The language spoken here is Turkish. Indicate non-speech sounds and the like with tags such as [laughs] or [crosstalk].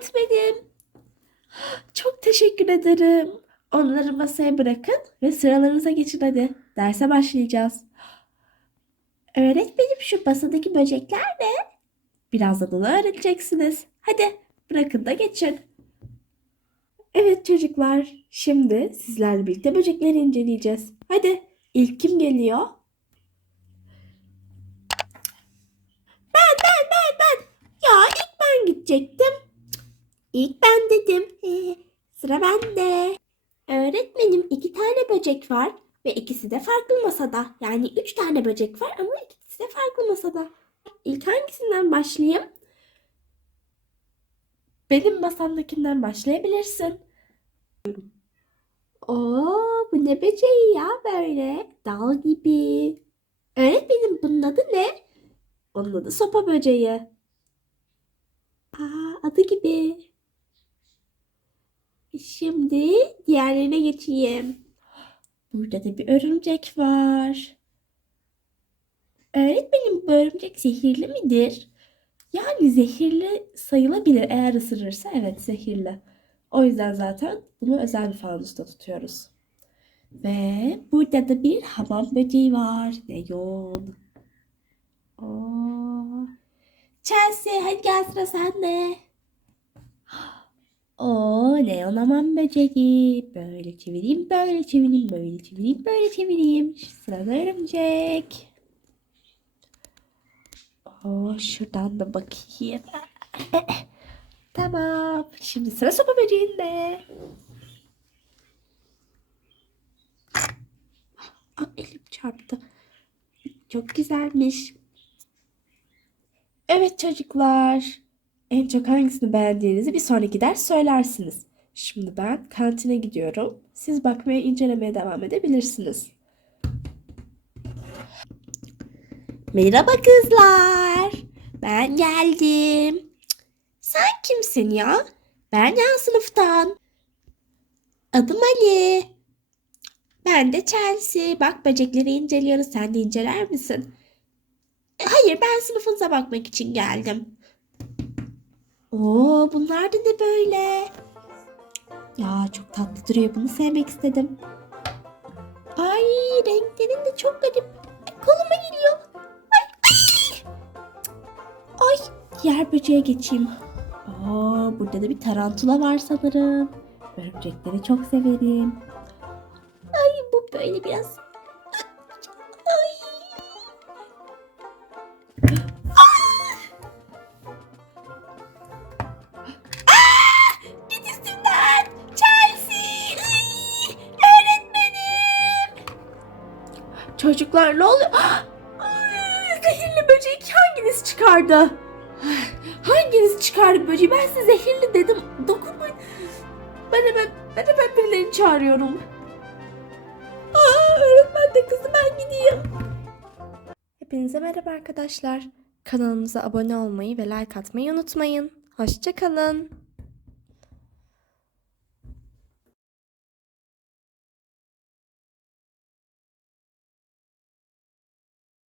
öğretmenim. Çok teşekkür ederim. Onları masaya bırakın ve sıralarınıza geçin hadi. Derse başlayacağız. Öğretmenim şu masadaki böcekler ne? Birazdan onu öğreneceksiniz. Hadi bırakın da geçin. Evet çocuklar, şimdi sizlerle birlikte böcekleri inceleyeceğiz. Hadi ilk kim geliyor? Ben, ben, ben, ben. Ya ilk ben gidecektim. İlk ben dedim. Ee, sıra bende. Öğretmenim iki tane böcek var ve ikisi de farklı masada. Yani üç tane böcek var ama ikisi de farklı masada. İlk hangisinden başlayayım? Benim masamdakinden başlayabilirsin. Oo, bu ne böceği ya böyle? Dal gibi. Öğretmenim bunun adı ne? Onun adı sopa böceği. Aa, adı gibi. Şimdi diğerlerine geçeyim. Burada da bir örümcek var. Öğretmenim bu örümcek zehirli midir? Yani zehirli sayılabilir eğer ısırırsa evet zehirli. O yüzden zaten bunu özel bir fanusta tutuyoruz. Ve burada da bir hamam böceği var. Ne yoğun. Oo. Chelsea hadi gel sıra sende. Oo neon hamam böceği. Böyle çevireyim, böyle çevireyim, böyle çevireyim, böyle çevireyim. Sırada örümcek. Oo şuradan da bakayım. [laughs] Tamam. Şimdi sıra sopa böceğinde. Aa, elim çarptı. Çok güzelmiş. Evet çocuklar. En çok hangisini beğendiğinizi bir sonraki ders söylersiniz. Şimdi ben kantine gidiyorum. Siz bakmaya, incelemeye devam edebilirsiniz. Merhaba kızlar. Ben geldim. Sen kimsin ya? Ben yan sınıftan. Adım Ali. Ben de Chelsea. Bak böcekleri inceliyoruz. Sen de inceler misin? Hayır ben sınıfınıza bakmak için geldim. Oo bunlar da ne böyle? Ya çok tatlı duruyor. Bunu sevmek istedim. Ay renklerin de çok garip. Ay, koluma geliyor. Ay, ay. Ay diğer böceğe geçeyim. Oo burada da bir tarantula var sanırım. Örümcekleri çok severim. Ay bu böyle biraz. Çocuklar ne oluyor? [gasps] Ay, Zehirli böcek hanginiz çıkardı? Hanginiz çıkardı böceği? Ben size zehirli dedim. Dokunmayın. Ben hemen, ben hemen birilerini çağırıyorum. Aa, öğretmen de kızı ben gideyim. Hepinize merhaba arkadaşlar. Kanalımıza abone olmayı ve like atmayı unutmayın. Hoşçakalın.